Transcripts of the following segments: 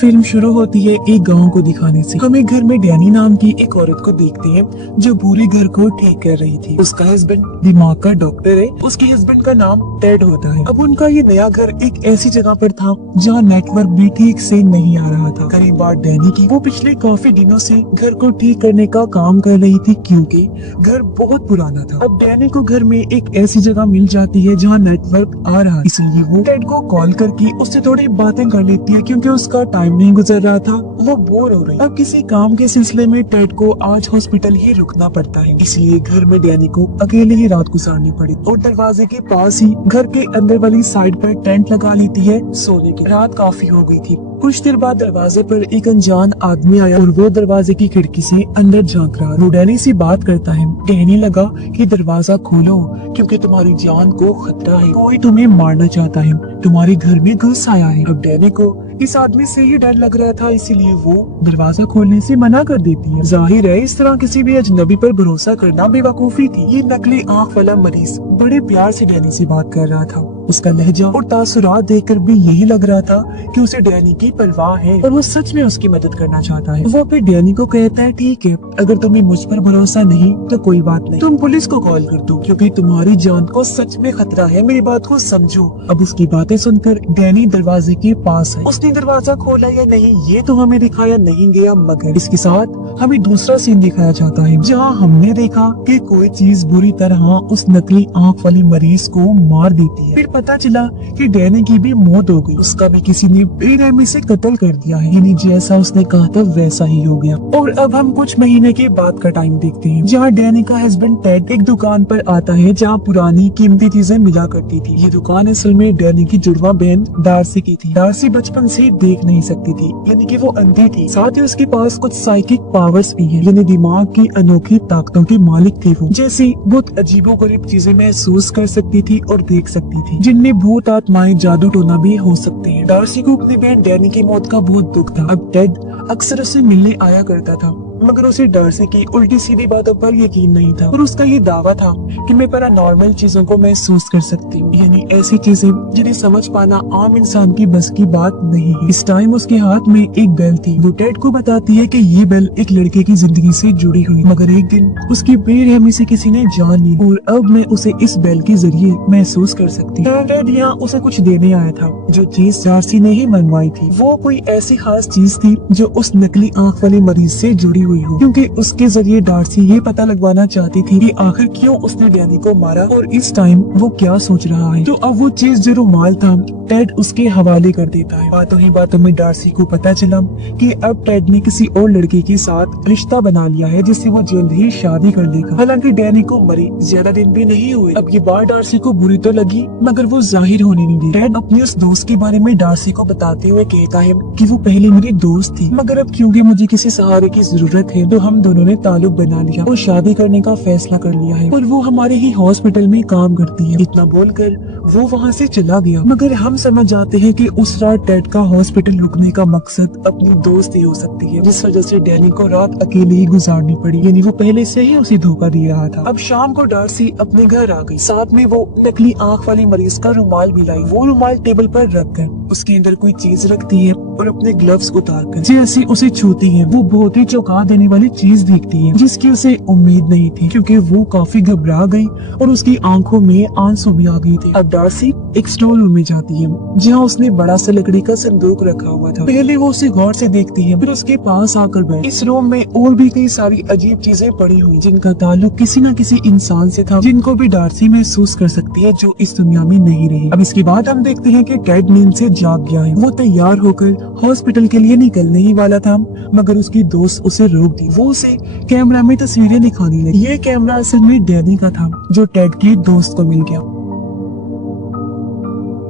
Film शुरू होती है एक गांव को दिखाने से। हम एक घर में डैनी नाम की एक औरत को देखते हैं जो पूरे घर को ठीक कर रही थी। उसका हस्बैंड दिमाग का डॉक्टर है। उसके हस्बैंड का नाम टेड होता है। अब उनका ये नया घर एक ऐसी जगह पर था जहाँ नेटवर्क भी ठीक से नहीं आ रहा था। कई बार डैनी की वो पिछले काफी दिनों से घर को ठीक करने का काम कर रही थी क्योंकि घर बहुत पुराना था। अब डैनी को घर में एक ऐसी जगह मिल जाती है जहाँ नेटवर्क आ रहा है, इसलिए वो टेड को कॉल करके उससे थोड़ी बातें कर लेती है क्योंकि उसका टाइम नहीं गुजर रहा था, वो बोर हो रही। अब किसी काम के सिलसिले में टेड को आज हॉस्पिटल ही रुकना पड़ता है, इसलिए घर में डैनी को अकेले ही रात गुजारनी पड़ी और दरवाजे के पास ही घर के अंदर वाली साइड पर टेंट लगा लेती है सोने की। रात काफी हो गई थी। कुछ देर बाद दरवाजे पर एक अनजान आदमी आया और वो दरवाजे की खिड़की से अंदर झांक रहा। वो डैनी से बात करता है। कहने लगा कि दरवाजा खोलो क्योंकि तुम्हारी जान को खतरा है, कोई तुम्हें मारना चाहता है, तुम्हारे घर में घुस आया है। अब डैनी को इस आदमी से ही डर लग रहा था, इसीलिए वो दरवाजा खोलने से मना कर देती है। जाहिर है इस तरह किसी भी अजनबी पर भरोसा करना बेवकूफी थी। ये नकली आँख वाला मरीज बड़े प्यार से डैनी से बात कर रहा था। उसका लहजा और तासुरात देखकर भी यही लग रहा था कि उसे डैनी की परवाह है और वो सच में उसकी मदद करना चाहता है। वो फिर डैनी को कहता है, ठीक है, अगर तुम्हें मुझ पर भरोसा नहीं तो कोई बात नहीं, तुम पुलिस को कॉल कर दो क्योंकि तुम्हारी जान को सच में खतरा है, मेरी बात को समझो। अब उसकी बातें सुनकर डैनी दरवाजे के पास है। उसने दरवाजा खोला या नहीं ये तो हमें दिखाया नहीं गया, मगर इसके साथ हमें दूसरा सीन दिखाया जाता है जहाँ हमने देखा कि कोई चीज बुरी तरह उस नकली आँख वाली मरीज को मार देती है। फिर पता चला कि डैनी की भी मौत हो गई, उसका भी किसी ने बेरहमी से कत्ल कर दिया है, यानी जैसा उसने कहा था वैसा ही हो गया। और अब हम कुछ महीने के बाद का टाइम देखते हैं जहाँ डैनी का हस्बैंड टेड एक दुकान पर आता है जहाँ पुरानी कीमती चीजें मिला करती थी। ये दुकान असल में डैनी की जुड़वा बहन डार्सी की थी। डार्सी बचपन से देख नहीं सकती थी, यानी कि वो अंधी थी। साथ ही उसके पास कुछ साइकिक पावर्स भी है, यानी दिमाग की अनोखी ताकतों के मालिक थे वो, जैसी बहुत अजीबोगरीब चीजें महसूस कर सकती थी और देख सकती थी, जिनमें भूत आत्माएं जादू टोना भी हो सकते हैं। डार्सी को अपनी बहन डैनी की मौत का बहुत दुख था। अब टेड अक्सर उससे मिलने आया करता था, मगर उसे डार्सी की उल्टी सीधी बातों पर यकीन नहीं था और उसका ये दावा था कि मैं पैरानॉर्मल चीजों को महसूस कर सकती हूँ, यानी ऐसी चीजें जिन्हें समझ पाना आम इंसान की बस की बात नहीं है। इस टाइम उसके हाथ में एक बेल थी। वो टेड को बताती है कि ये बेल एक लड़के की जिंदगी से जुड़ी हुई, मगर एक दिन उसकी बेरहमी से किसी ने जान ली और अब मैं उसे इस बेल के जरिए महसूस कर सकती हूँ। टेड यहाँ उसे कुछ देने आया था। जो चीज डार्सी ने ही मनवाई थी वो कोई ऐसी खास चीज थी जो उस नकली आँख वाले मरीज से जुड़ी हुई हो, क्योंकि उसके जरिए डार्सी ये पता लगवाना चाहती थी कि आखिर क्यों उसने डैनी को मारा और इस टाइम वो क्या सोच रहा है। तो अब वो चीज जो रुमाल था टेड उसके हवाले कर देता है। बातों ही बातों में डार्सी को पता चला कि अब टेड ने किसी और लड़के के साथ रिश्ता बना लिया है जिससे वो जल्द ही शादी कर लेगा। हालांकि डैनी को मरे ज्यादा दिन भी नहीं हुए। अब ये बात डार्सी को बुरी तो लगी मगर वो जाहिर होने नहीं दी। टेड अपने उस दोस्त के बारे में डार्सी को बताते हुए कहता है कि वो पहले मेरी दोस्त थी, मगर अब क्योंकि मुझे किसी सहारे की जरूरत है तो हम दोनों ने ताल्लुक बना लिया और शादी करने का फैसला कर लिया है और वो हमारे ही हॉस्पिटल में काम करती है। इतना बोलकर वो वहाँ से चला गया, मगर हम समझ जाते हैं कि उस रात टेड का हॉस्पिटल रुकने का मकसद अपनी दोस्ती हो सकती है, जिस वजह से डैनी को रात अकेले ही गुजारनी पड़ी, यानी वो पहले से ही उसे धोखा दे रहा था। अब शाम को डार्सी अपने घर आ गई, साथ में वो नकली आँख वाली मरीज का रुमाल भी लाई। वो रुमाल टेबल पर रख कर उसके अंदर कोई चीज रखती है और अपने ग्लव्स उतार कर जैसे उसे छूती है वो बहुत ही चौंका देने वाली चीज देखती है जिसकी उसे उम्मीद नहीं थी, क्योंकि वो काफी घबरा गई और उसकी आंखों में आंसू भी आ गई थे। अब डार्सी एक स्टोर रूम में जाती है जहाँ उसने बड़ा सा लकड़ी का संदूक रखा हुआ था। पहले वो उसे गौर से देखती है, फिर उसके पास आकर बैठ। इस रूम में और भी कई सारी अजीब चीजें पड़ी हुई जिनका ताल्लुक किसी न किसी इंसान से था, जिनको भी डार्सी महसूस कर सकती है जो इस दुनिया में नहीं रही। अब इसके बाद हम देखते हैं कि टेड नींद से जाग गया है। वो तैयार होकर हॉस्पिटल के लिए निकलने ही वाला था, मगर उसकी दोस्त उसे रोक दी। वो उसे कैमरा में तस्वीरें दिखाने लगी। ये कैमरा असल में डैनी का था जो टेड के दोस्त को मिल गया।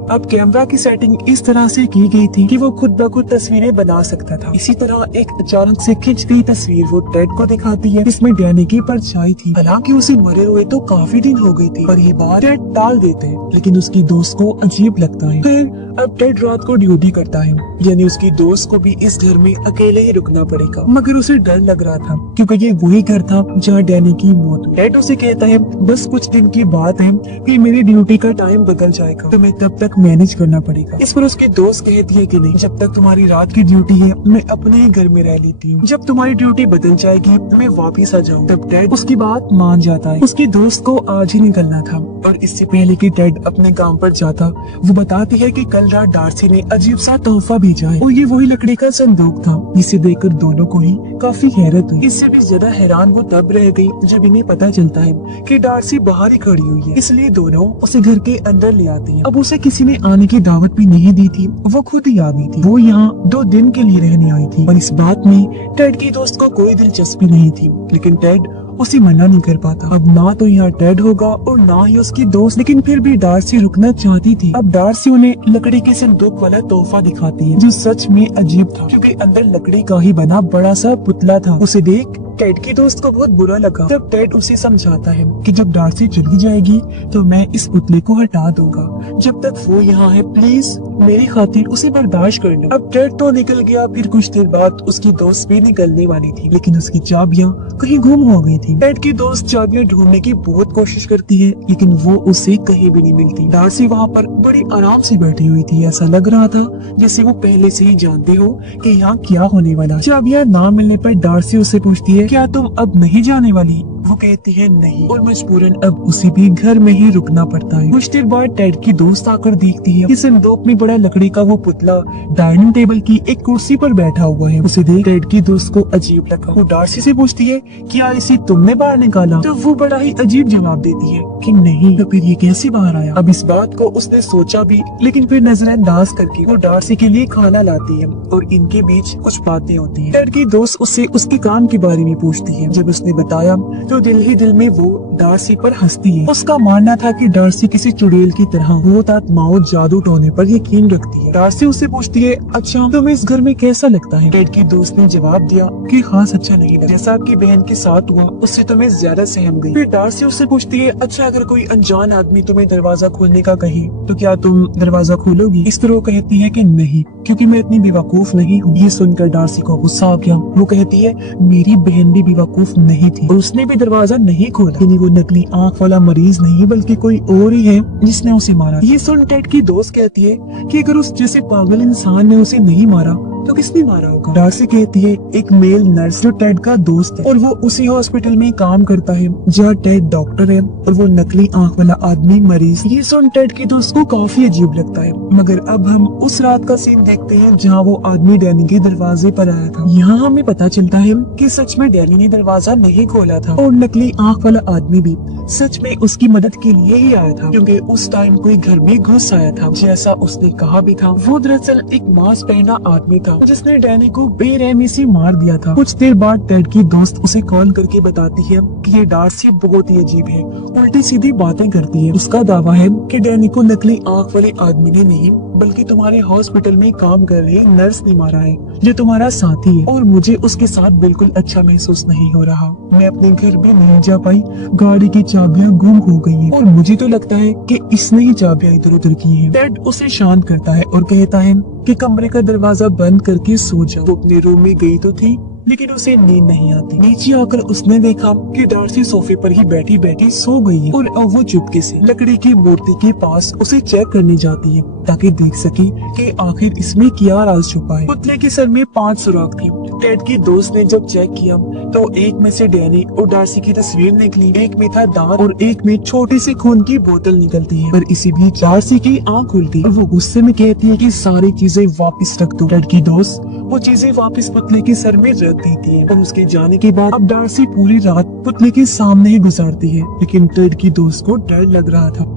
अब कैमरा की सेटिंग इस तरह से की गई थी कि वो खुद ब खुद तस्वीरें बना सकता था। इसी तरह एक अचानक से खिंच गई तस्वीर वो टेड को दिखाती है, इसमें डैनी की परछाई थी। हालांकि उसे मरे हुए तो काफी दिन हो गए थे, पर ये बात टेड टाल देते हैं, लेकिन उसकी दोस्त को अजीब लगता है। फिर अब टेड रात को ड्यूटी करता है, यानी उसकी दोस्त को भी इस घर में अकेले ही रुकना पड़ेगा, मगर उसे डर लग रहा था क्योंकि ये वही घर था जहाँ डैनी की मौत हुई। टेड उसे कहता है बस कुछ दिन की बात है कि मेरी ड्यूटी का टाइम बदल जाएगा, तो मैं तब तक मैनेज करना पड़ेगा। इस पर उसके दोस्त कहती है कि नहीं, जब तक तुम्हारी रात की ड्यूटी है मैं अपने ही घर में रह लेती हूँ, जब तुम्हारी ड्यूटी बदल जाएगी मैं वापिस आ जाऊँ। तब टेड उसकी बात मान जाता है। उसके दोस्त को आज ही निकलना था और इससे पहले कि टेड अपने काम पर जाता, वो बताती है कि कल रात डार्सी ने अजीब सा तोहफा भेजा है और ये वही लकड़ी का संदूक था, जिसे देखकर दोनों को ही काफी हैरत हुई। इससे भी ज्यादा हैरान वो तब रह गई जब इन्हें पता चलता है कि डार्सी बाहर ही खड़ी हुई है, इसलिए दोनों उसे घर के अंदर ले आते हैं। अब उसे किसी ने आने की दावत भी नहीं दी थी, वो खुद ही आ गई थी। वो यहाँ 2 दिन के लिए रहने आई थी और इस बात में टेड की दोस्त को कोई दिलचस्पी नहीं थी, लेकिन टेड उसे मना नहीं कर पाता। अब ना तो यहाँ टेड होगा और ना ही उसकी दोस्त, लेकिन फिर भी डार्सी रुकना चाहती थी। अब डार्सी उन्हें लकड़ी के संदूक वाला तोहफा दिखाती है, जो सच में अजीब था, क्योंकि अंदर लकड़ी का ही बना बड़ा सा पुतला था। उसे देख टेड की दोस्त को बहुत बुरा लगा। तब टेड उसे समझाता है कि जब डार्सी चली जाएगी तो मैं इस पुतले को हटा दूंगा, जब तक वो यहाँ है प्लीज मेरी खातिर उसे बर्दाश्त कर लो। अब टेड तो निकल गया। फिर कुछ देर बाद उसकी दोस्त भी निकलने वाली थी, लेकिन उसकी चाबियाँ कहीं गुम हो गई थी। टेड की दोस्त चाबियाँ ढूंढने की बहुत कोशिश करती है, लेकिन वो उसे कहीं भी नहीं मिलती। डार्सी वहाँ पर बड़ी आराम से बैठी हुई थी, ऐसा लग रहा था जैसे वो पहले से ही जानते हो कि यहाँ क्या होने वाला। चाबियाँ ना मिलने पर डार्सी उससे पूछती है, क्या तुम अब नहीं जाने वाली? वो कहती है नहीं, और मजबूरन अब उसे भी घर में ही रुकना पड़ता है। कुछ देर बाद टेड की दोस्त आकर देखती है कि संदूक में बड़ा लकड़ी का वो पुतला डाइनिंग टेबल की एक कुर्सी पर बैठा हुआ है। उसे देख टेड की दोस्त को अजीब लगा। वो डार्सी से पूछती है, क्या इसे तुमने बाहर निकाला? तो वो बड़ा ही अजीब जवाब देती है कि नहीं। तो फिर ये कैसे बाहर आया? अब इस बात को उसने सोचा भी, लेकिन फिर नजरअंदाज करके वो डार्सी के लिए खाना लाती है और इनके बीच कुछ बातें होती है। टेड की दोस्त उससे उसके काम के बारे में पूछती है। जब उसने बताया तो दिल ही दिल में वो डार्सी पर हंसती है। उसका मानना था कि डार्सी किसी चुड़ैल की तरह भूत आत्माओं जादू टोने पर यकीन रखती है। डार्सी उससे पूछती है, अच्छा तुम्हें इस घर में कैसा लगता है? टेड की दोस्त ने जवाब दिया कि खास अच्छा नहीं लगा, जैसा आपकी बहन के साथ हुआ उससे तो मैं ज्यादा सहम गई। फिर डार्सी उससे पूछती है, अच्छा अगर कोई अनजान आदमी तुम्हें दरवाजा खोलने का कहे तो क्या तुम दरवाजा खोलोगी? इस पर वो कहती है कि नहीं, क्योंकि मैं इतनी बेवकूफ नहीं हूँ। ये सुनकर डार्सी को गुस्सा आ गया। वो कहती है, मेरी बहन भी बेवकूफ नहीं थी और उसने भी दरवाजा नहीं खोला। यानी वो नकली आंख वाला मरीज नहीं बल्कि कोई और ही है जिसने उसे मारा। ये सुन टेड की दोस्त कहती है कि अगर उस जैसे पागल इंसान ने उसे नहीं मारा तो किसने मारा होगा? डार्सी कहती है, एक मेल नर्स जो टेड का दोस्त है और वो उसी हॉस्पिटल में काम करता है जहाँ टेड डॉक्टर है और वो नकली आंख वाला आदमी मरीज। ये सुन टेड की दोस्त को काफी अजीब लगता है। मगर अब हम उस रात का सीन देखते हैं जहाँ वो आदमी डैनी के दरवाजे पर आया था। यहाँ हमें पता चलता है कि सच में डैनी ने दरवाजा नहीं खोला था और नकली आंख वाला आदमी भी सच में उसकी मदद के लिए ही आया था, क्योंकि उस टाइम कोई घर में घुस आया था। जैसा उसने कहा भी था, वो दरअसल एक मास्क पहना आदमी था जिसने डैनी को बेरहमी से मार दिया था। कुछ देर बाद टेड की दोस्त उसे कॉल करके बताती है कि ये डार्सी बहुत ही अजीब है, उल्टी सीधी बातें करती है। उसका दावा है कि डैनी को नकली आंख वाले आदमी ने नहीं बल्कि तुम्हारे हॉस्पिटल में काम कर रहे नर्स ने मारा है जो तुम्हारा साथी है, और मुझे उसके साथ बिल्कुल अच्छा महसूस नहीं हो रहा। मैं अपने घर भी नहीं जा पाई, गाड़ी की चाबियां गुम हो गई हैं और मुझे तो लगता है कि इसने ही चाबियां इधर उधर की हैं। टेड उसे शांत करता है और कहता है कि कमरे का दरवाजा बंद करके सो जा। वो अपने रूम में गई तो थी लेकिन उसे नींद नहीं आती। नीचे आकर उसने देखा कि डार्सी सोफे पर ही बैठी बैठी सो गई है और अब वो चुपके से लकड़ी की मूर्ति के पास उसे चेक करने जाती है ताकि देख सके कि आखिर इसमें क्या राज छुपा है। पुतले के सर में 5 सुराख थी। टेड की दोस्त ने जब चेक किया तो एक में से डैनी और डार्सी की तस्वीर निकली, एक में था दांत और एक में छोटी सी खून की बोतल निकलती है। पर इसी बीच डार्सी की आंख खुलती और वो गुस्से में कहती है कि सारी चीजें वापस रख दो। टेड की दोस्त वो चीजें वापस पुतले के सर में रख देती है और उसके जाने के बाद अब डार्सी पूरी रात पुतले के सामने ही गुजारती है, लेकिन टेड की दोस्त को डर लग रहा था।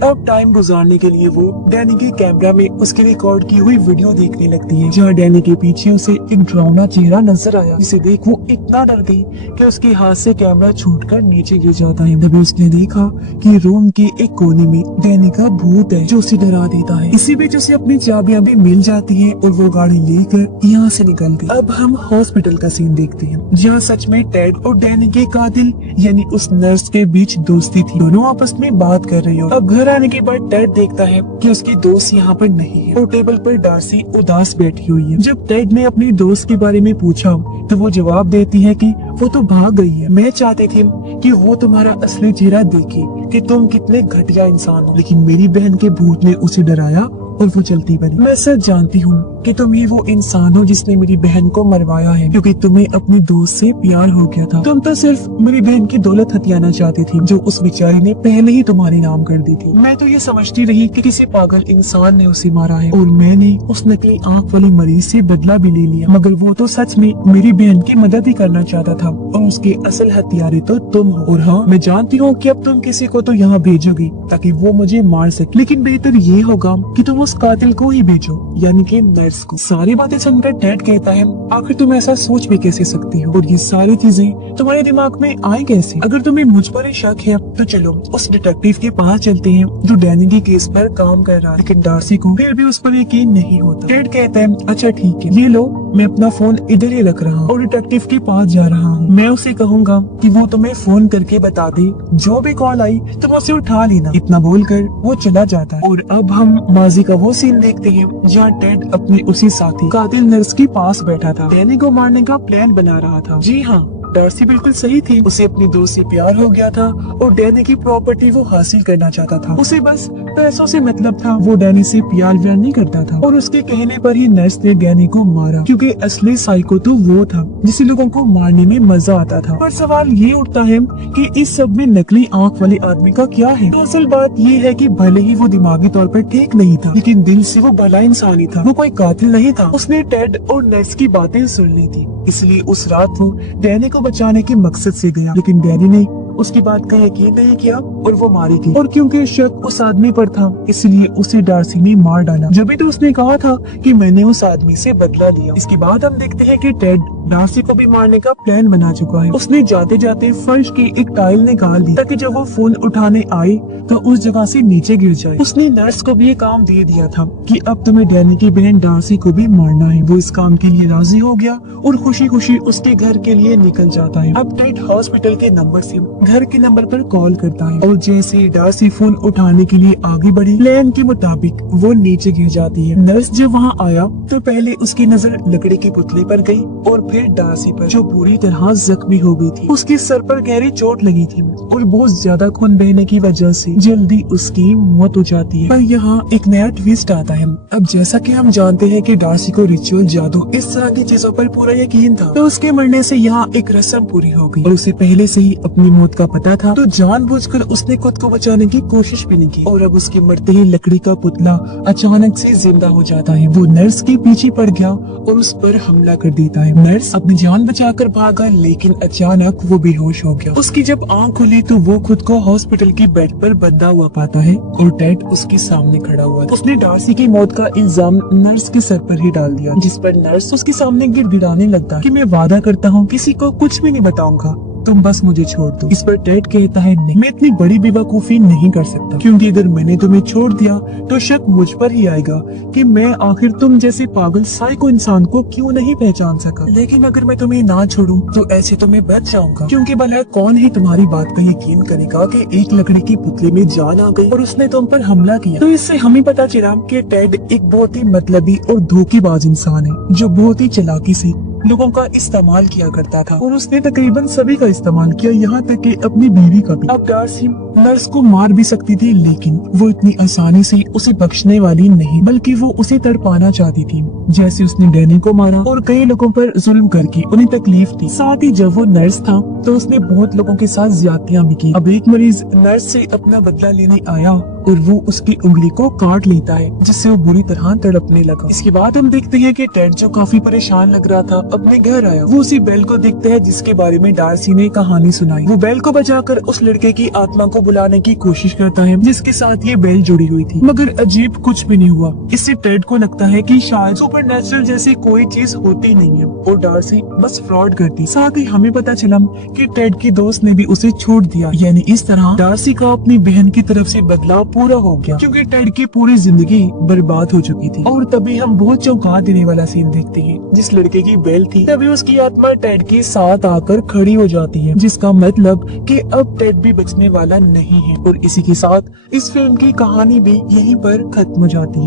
अब टाइम गुजारने के लिए वो डैनी के कैमरा में उसकी रिकॉर्ड की हुई वीडियो देखने लगती है, जहाँ डैनी के पीछे उसे एक डरावना चेहरा नजर आया, जिसे देख वो इतना डर गई कि उसके हाथ से कैमरा छूटकर नीचे गिर जाता है। तभी उसने देखा कि रूम के एक कोने में डैनी का भूत है जो उसे डरा देता है। इसी बीच उसे अपनी चाबियां भी मिल जाती है और वो गाड़ी लेकर यहाँ से निकल गई। अब हम हॉस्पिटल का सीन देखते हैं, जहाँ सच में टेड और डैनी के कातिल यानी उस नर्स के बीच दोस्ती थी। दोनों आपस में बात कर रही हो। अब घर अंदर आने के बाद टेड देखता है कि उसकी दोस्त यहाँ पर नहीं है और टेबल पर डार्सी उदास बैठी हुई है। जब टेड ने अपनी दोस्त के बारे में पूछा तो वो जवाब देती है कि वो तो भाग गई है। मैं चाहती थी कि वो तुम्हारा असली चेहरा देखे कि तुम कितने घटिया इंसान हो, लेकिन मेरी बहन के भूत ने उसे डराया और वो चलती बनी। मैं सच जानती हूँ कि तुम ही वो इंसान हो जिसने मेरी बहन को मरवाया है, क्योंकि तुम्हें अपनी दोस्त से प्यार हो गया था। तुम तो सिर्फ मेरी बहन की दौलत हथियाना चाहती थी, जो उस बेचारी ने पहले ही तुम्हारे नाम कर दी थी। मैं तो ये समझती रही कि किसी पागल इंसान ने उसे मारा है और मैंने उस नकली आँख वाली मरीज से बदला भी ले लिया, मगर वो तो सच में मेरी बहन की मदद ही करना चाहता था और उसके असल हथियारे तो तुम हो। और हाँ, मैं जानती हूँ कि अब तुम किसी को तो यहाँ भेजोगी ताकि वो मुझे मार सके, लेकिन बेहतर ये होगा कि तुम उस कातिल को ही भेजो, यानी कि नर्स को। सारी बातें सुनकर टेड कहता है, आखिर तुम ऐसा सोच भी कैसे सकती हो और ये सारी चीजें तुम्हारे दिमाग में आई कैसे? अगर तुम्हें मुझ पर ही शक है तो चलो उस डिटेक्टिव के पास चलते हैं जो डैनी के केस पर काम कर रहा है। लेकिन डार्सी को फिर भी उस पर यकीन नहीं होता। टेड कहता है, अच्छा ठीक है, ये लो, मैं अपना फोन इधर ही रख रहा हूँ और डिटेक्टिव के पास जा रहा हूँ। मैं उसे कहूँगा कि वो तुम्हें फोन करके बता दे, जो भी कॉल आई तुम उसे उठा लेना। इतना बोलकर वो चला जाता है। और अब हम माजी का वो सीन देखते हैं जहाँ टेड अपने उसी साथी कातिल नर्स के पास बैठा था, डैनी को मारने का प्लान बना रहा था। जी हाँ, डार्सी बिल्कुल सही थी। उसे अपनी दोस्त से प्यार हो गया था और डैनी की प्रॉपर्टी वो हासिल करना चाहता था। उसे बस पैसों से मतलब था। वो डैनी से प्यार व्यार नहीं करता था और उसके कहने पर ही नर्स ने डैनी को मारा, क्योंकि असली साइको तो वो था जिसे लोगों को मारने में मजा आता था। पर सवाल ये उठता है कि इस सब में नकली आँख वाले आदमी का क्या है? तो असल बात ये है कि भले ही वो दिमागी तौर पर ठीक नहीं था, लेकिन दिल से वो भला इंसान ही था। वो कोई कातिल नहीं था। उसने टेड और नर्स की बातें सुन ली थी, इसलिए उस रात वो डैनी को बचाने के मकसद से गया, लेकिन डैनी ने उसकी बात का यकीन नहीं किया और वो मारी गई। और क्योंकि शक उस आदमी पर था, इसलिए उसे डार्सी ने मार डाला। जब भी तो उसने कहा था कि मैंने उस आदमी से बदला लिया। इसके बाद हम देखते हैं कि टेड डार्सी को भी मारने का प्लान बना चुका है। उसने जाते जाते फर्श की एक टाइल निकाल दी ताकि जब वो फोन उठाने आए तो उस जगह से नीचे गिर जाए। उसने नर्स को भी ये काम दे दिया था कि अब तुम्हें डैनी की बहन डार्सी को भी मारना है। वो इस काम के लिए राजी हो गया और खुशी खुशी उसके घर के लिए निकल जाता है। अब टेड हॉस्पिटल के नंबर से घर के नंबर पर कॉल करता है और जैसे डार्सी फोन उठाने के लिए आगे बढ़ी, प्लान के मुताबिक वो नीचे गिर जाती है। नर्स जब वहाँ आया तो पहले उसकी नजर लकड़ी के पुतले पर गई और फिर डार्सी पर, जो पूरी तरह जख्मी हो गई थी। उसके सर पर गहरी चोट लगी थी और बहुत ज्यादा खून बहने की वजह से जल्दी उसकी मौत हो जाती है। पर यहाँ एक नया ट्विस्ट आता है। अब जैसा कि हम जानते हैं कि डार्सी को रिचुअल, जादू, इस तरह की चीजों पर पूरा यकीन था, तो उसके मरने से यहाँ एक रस्म पूरी हो गई और उसे पहले से ही अपनी मौत का पता था, तो जानबूझकर उसने खुद को बचाने की कोशिश भी नहीं की। और अब उसके मरते ही लकड़ी का पुतला अचानक से जिंदा हो जाता है। वो नर्स के पीछे पड़ गया और उस पर हमला कर देता है। नर्स अपनी जान बचाकर भागा, लेकिन अचानक वो बेहोश हो गया। उसकी जब आँख खुली तो वो खुद को हॉस्पिटल के बेड पर बंधा हुआ पाता है और टेड उसके सामने खड़ा हुआ था। उसने डार्सी की मौत का इल्जाम नर्स के सर पर ही डाल दिया, जिस पर नर्स उसके सामने गिड़गिड़ाने लगता कि मैं वादा करता हूँ किसी को कुछ भी नहीं बताऊंगा, तुम बस मुझे छोड़ दो। इस पर टेड कहता है, नहीं, मैं इतनी बड़ी बेवकूफी नहीं कर सकता, क्योंकि अगर मैंने तुम्हें छोड़ दिया तो शक मुझ पर ही आएगा कि मैं आखिर तुम जैसे पागल साइको इंसान को क्यों नहीं पहचान सका। लेकिन अगर मैं तुम्हें ना छोड़ूं तो ऐसे तो मैं बच जाऊंगा, क्योंकि भला कौन ही तुम्हारी बात का यकीन करेगा कि एक लकड़ी की पुतले में जान आ गई और उसने तुम पर हमला किया। तो इससे हमें पता चला कि टेड एक बहुत ही मतलबी और धोखेबाज इंसान है, जो बहुत ही चालाकी से लोगों का इस्तेमाल किया करता था और उसने तकरीबन सभी का इस्तेमाल किया, यहाँ तक कि अपनी बीवी का भी। अब डार्सी नर्स को मार भी सकती थी, लेकिन वो इतनी आसानी से उसे बख्शने वाली नहीं, बल्कि वो उसे तड़पाना चाहती थी, जैसे उसने डैनी को मारा और कई लोगों पर जुल्म करके उन्हें तकलीफ दी। साथ ही जब वो नर्स था तो उसने बहुत लोगों के साथ ज्यादतियां भी की। अब एक मरीज नर्स से अपना बदला लेने आया और वो उसकी उंगली को काट लेता है, जिससे वो बुरी तरह तड़पने लगा। इसके बाद हम देखते हैं कि टेड, जो काफी परेशान लग रहा था, अपने घर आया। वो उसी बेल को देखता है जिसके बारे में डार्सी ने कहानी सुनाई। वो बेल को बचाकर उस लड़के की आत्मा को बुलाने की कोशिश करता है जिसके साथ ये बेल जुड़ी हुई थी, मगर अजीब कुछ भी नहीं हुआ। इससे टेड को लगता है कि शायद सुपरनैचुरल जैसी कोई चीज होती नहीं है और डार्सी बस फ्रॉड करती। साथ ही हमें पता चला कि टेड की दोस्त ने भी उसे छोड़ दिया, यानी इस तरह डार्सी का अपनी बहन की तरफ से बदलाव पूरा हो गया, क्योंकि टेड की पूरी जिंदगी बर्बाद हो चुकी थी। और तभी हम बहुत चौंका देने वाला सीन देखते हैं। जिस लड़के की बेल थी, तभी उसकी आत्मा टेड के साथ आकर खड़ी हो जाती है, जिसका मतलब कि अब टेड भी बचने वाला नहीं है। और इसी के साथ इस फिल्म की कहानी भी यहीं पर खत्म हो जाती है।